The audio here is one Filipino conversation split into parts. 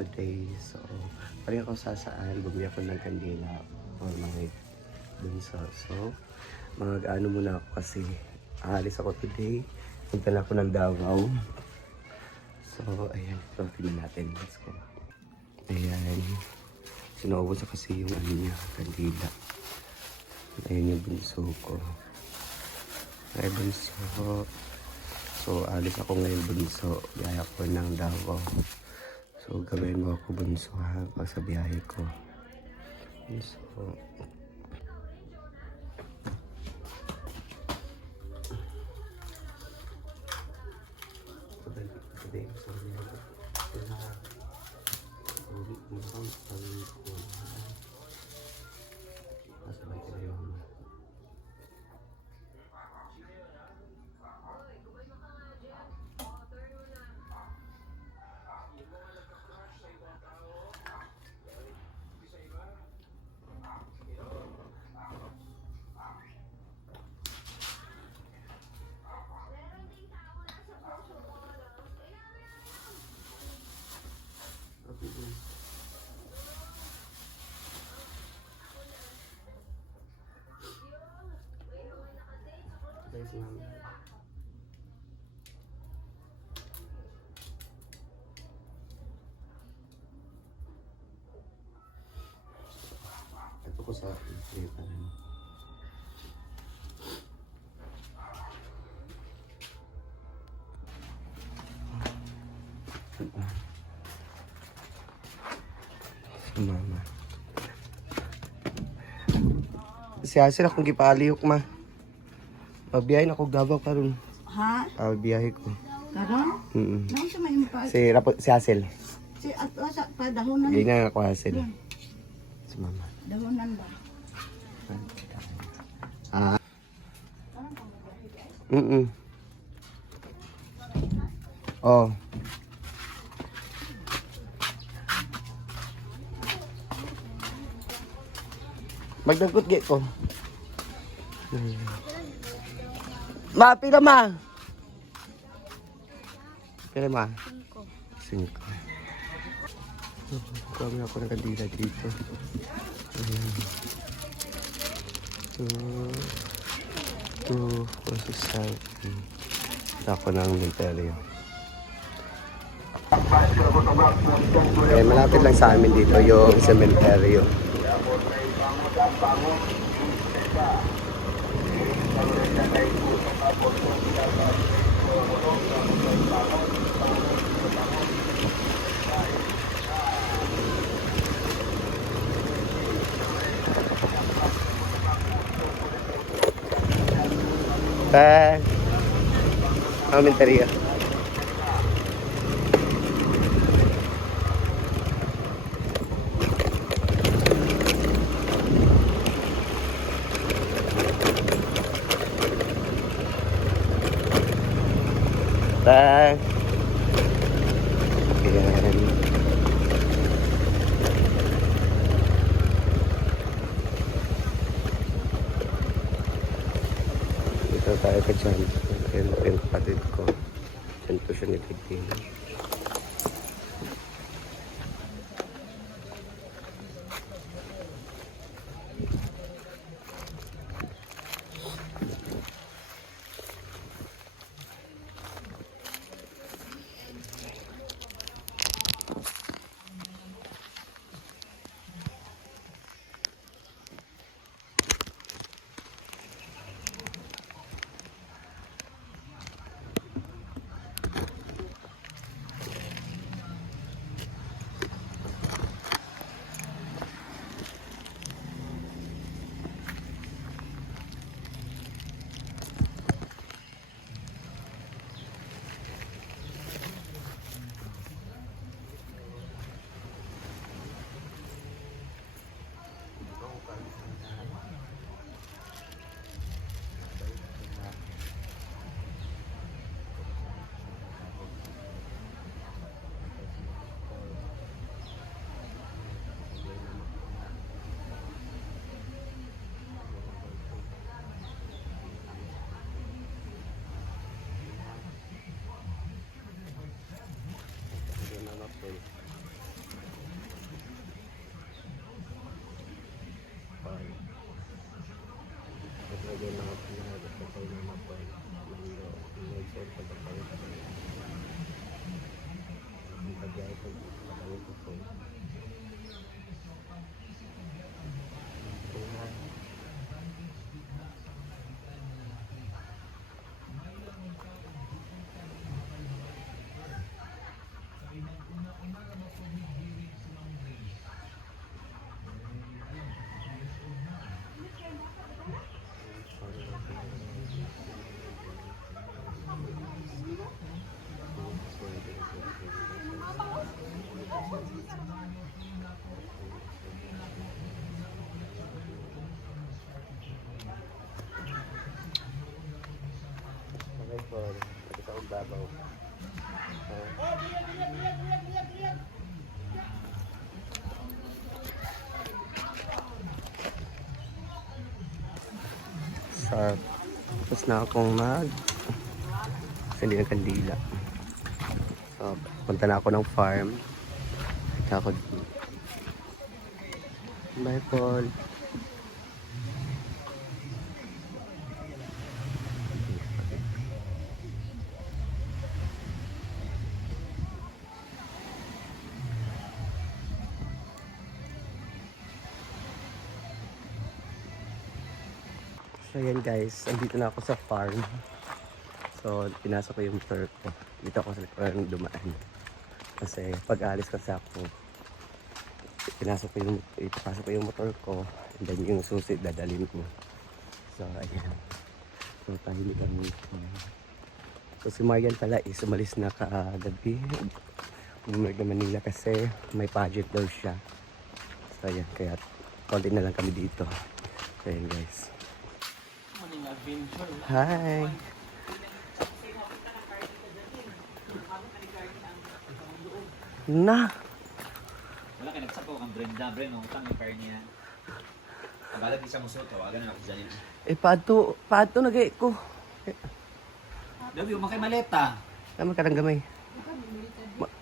today. So, paling ako sasaan, bumili ako ng kandila or mga bunso. So, mag-ano muna ako kasi aalis ako today. Punta na ako ng Davao. So, ayan. Ito, tingnan natin. Let's go. Ayan. Sinuubos na kasi yung ano niya, kandila. Ayan yung bunso ko. Ay, bunso. So, alis ako ngayon bunso. Biyahe ako ng Davao. So, gawin mo ako bunso ha, pag sa biyahe ko. Bunso. Guys, mama. Ito ko sa data rin. Si mama. Si Hasil akong gipalihok ma. Pagbiyahe na ako Davao karon. Ha? Pagbiyahe ko. Karon? Nang siya may impa. Si Hasil. Si Atwasa pa dahonan. Hindi na ako Hasil. Si mama. Dahonan ba? Ah. Oh. Magdagkot git ko. Ma, pila ma? Pila ma? 5. Kami ako ng kandila dito. Ayan. 2, 4, 6, 7. Ako ng Imperio. Eh, malapit lang sa amin dito yung cementerio. Cementerio. Ayan. Dito tayo ka dyan. Ayan yung kapatid ko. Dyan po siya nilagay. babaw. Sarap. Tapos na akong sindi ng kandila. So, punta na ako ng farm. Ako. Bye, Paul. So yan guys, andito na ako sa farm. So pinasok ko yung motor ko. Dito ako sa likuran dumaan. Kasi pag alis kasi ako, ipasok ko yung motor ko. And then yung susi dadalhin ko. So ayan. So tahimik kami. So si Marian pala is umalis na kagabi. Bumalik na Manila kasi may pageant daw siya. So ayan, kaya konti na lang kami dito. So ayan guys. Hi! Na! Wala kayo nagsapaw kang Brenda, utang yung car niya. Kabalag isa mo soto, aga na ako dyan. Pato nagay ko. Dabi, umakay maleta. Tama ka ng gamay.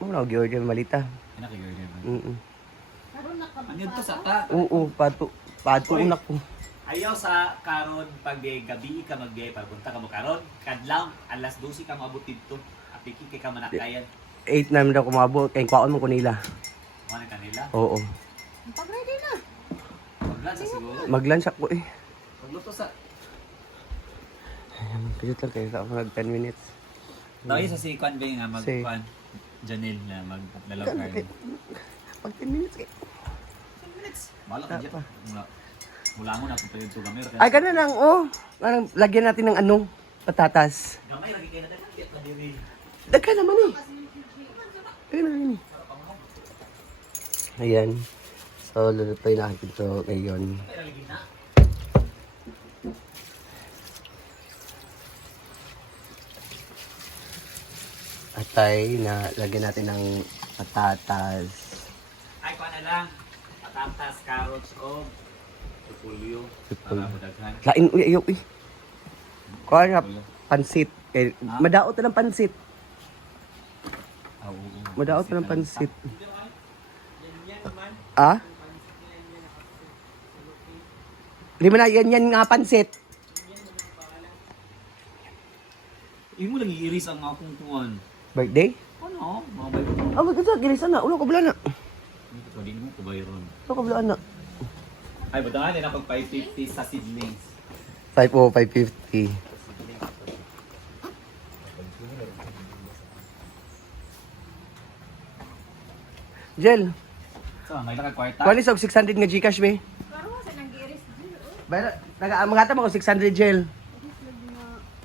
Muna ako gi-order malita. Pinakigorder ba? Ano yun to sa ta? Oo, pato unak ko. Ayaw sa karon pag gabi ka pagpunta ka mo karon, kadlaw alas 12 ka maabot dito. Apiki kay ka manakayan. 8 namin daw kumabo, kaya kwaon mo ko nila. Kuha na kanila. Oo. Pag-ready na. Paglan sa siguro. Mag-lunch ako eh. Pagluto sa Kajut lang kayo, ako nag 10 minutes. Tayo sa si Kwan ba nga Si- mag-Kwan? Janelle na magdalaw Kaya- card. Pag 10 minutes kayo. 10 minutes. Bala ka dyan. Mula mo na kung tayo ito gamay. Ay, ganun lang, oh. Parang lagyan natin ng patatas. Gamay lagi kayo na daghan. Kaya na diri. Dagka naman eh. Dagka naman eh. Ayan. So, lulutoy natin ito ngayon. Kaya lagi na. Atay na lagyan natin ng patatas. Ay, kuha na lang. Patatas, carrots, o repolyo. Para mo daghan. Lain, uy, ayaw, uy. Kuha na, pansit. Eh, madaot na ng pansit. Ah, oo. Madaot na ng pansit. Ah? Di mo na, yan nga pansit. Yung mo lang iiris ang akong kuwan. Birthday? Ano? Mga bayo. Ah, magkita, gilisan na. Ulo ko bala na. Hindi mo ko bayron. Ulo ko bala na. Ay, batangan din ako 550 sa seedlings. 550. Jel, So, may laka kwarta. kuha ni sa 600 nga Gcash, be? Bayra, mangata mo ko 600 Jel.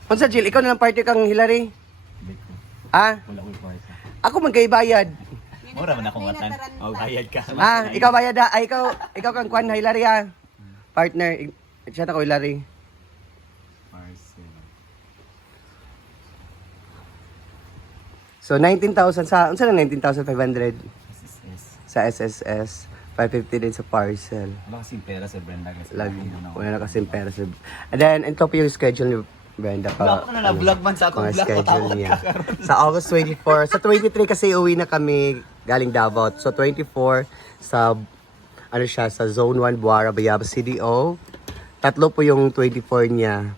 Unsa Jel, ikaw na lang party kang Hillary? Ah, Wala ko kwarta. ako man kay bayad. Mura man akong watan. O, bayad ka. Ah, ikaw bayad ah. Ay, ikaw kang kuan Hillary ah. Partner, chat ako Hillary. Parcel. So 19,000 sa unsa lang 19,500 SSS. sa SSS, 550 din sa parcel. Wala kasing pera sa Brenda kasi. Lagi. Wala na kasing pera sa... And then, ito po yung schedule ni Brenda Wala ko na na-vlog man sa akong mga vlog. schedule niya. Sa August 24. Sa 23 kasi uwi na kami galing Davao. So 24 sa ano siya, sa Zone 1 Buara, Bayabas CDO. Tatlo po yung 24 niya.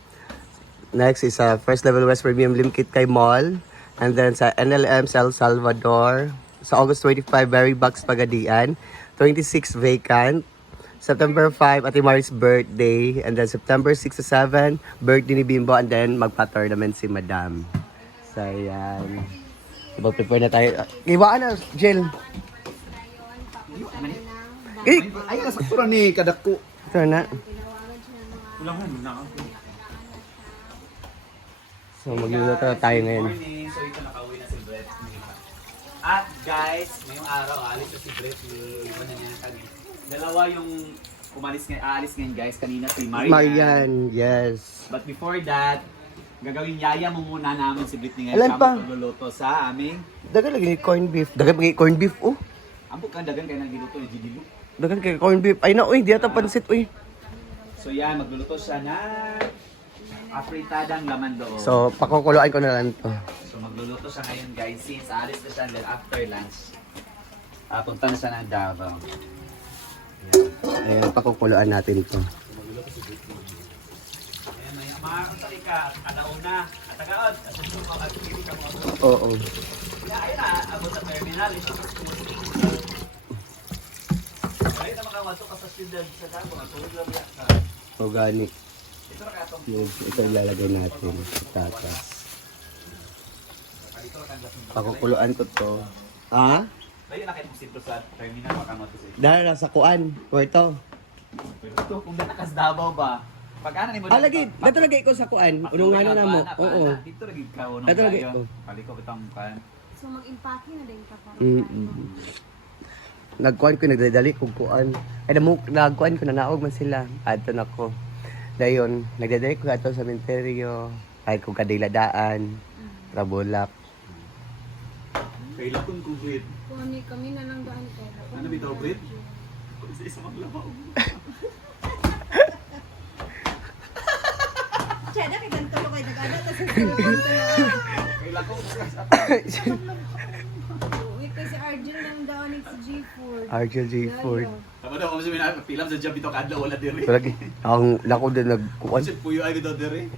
Next is sa First Level West Premium Limkit kay Mall. And then sa NLM sa El Salvador. Sa August 25, Berry Box Pagadian. 26 vacant. September 5, Ate Maris birthday. And then September 6 to 7, birthday ni Bimbo. And then magpa-tournament si Madam. So, yan. Prepare na tayo. Iwaan na, Jill. Eh, Ay, nasa kura ni kadako. ito na. Wala ko na ako. So, magluluto na tayo ngayon. Morning. So ito nakauwi na si Brett. At guys, ngayong araw alis na si Brett ni iwan na niya ng kami. Dalawa yung aalis ngayon guys. Kanina si Marian. Marian, yes. But before that, Gagawin yaya mo muna namin si Britney Alam ngayon. pa. Siya magluluto sa aming... Dagan lagi ni corn beef. Dagan lagi corn beef, oh. Ambok ka, dagan kayo nagiluto ni Gidilu. Dagan kay corn beef. Ay na, uy, di ata pansit, uy. So yan, magluluto siya na afritadang laman loob. So, pakukuluan ko na lang to. So magluluto siya ngayon guys, since alis na siya then after lunch. Punta na siya ng Davao. Ayan, pakukuluan natin to. Magluluto si Britney. Ayan, may makakanta ka, alauna, at tagaod, at susunod mo, at hindi ka mo. Oo. Ayun na, abot sa terminal, ito sa school. Ayun na makawato ka sa syudad sa Davao, at tulog lang yan. Organic. Ito na katong Yes, ito ilalagay natin sa tatas. Pakukuluan ko to. Ah? ayun na kayo sito sa terminal, makamoto sa Dahil nasa kuan. Puerto. Pero ito, kung danakas Davao ba, pag-ano ni mo Ah, lagi. Dato lagi ko sa kuan. Unungan na mo. Oo. Dito lagi ka, unong Dato lagi kayo. ko. Paliko itong kan. So mag-impake na din ka para. Nagkuan ko, nagdadali kong kuan. Ay, nagkuan ko, nanaog man sila. Ato na ko. Dayon, nagdadali ko ato sa cementerio. Ay, kung kadiladaan. Rabulak. Kailan kung kubit? Kami na lang daan ko. Ano bitaw, Brit? Sa isa maglabaw. Siya na kitang tulo kayo nag-ada tapos sa Kailan kung Wait kasi Arjun lang daw ni si G4. Argel J. Ford. Tama daw kung sabihin na, pilam sa job ito kadlaw wala diri. So, lagi. Ang lako din nagkuan. Kasi puyo ay bitaw diri.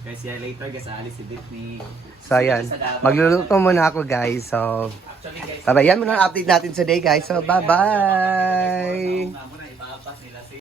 Guys, yeah, later guys, alis si Britney. So, ayan. Magluluto muna ako, guys. So, Actually guys, sabayan mo na ang update natin today, guys. So, bye-bye! muna ipapas nila si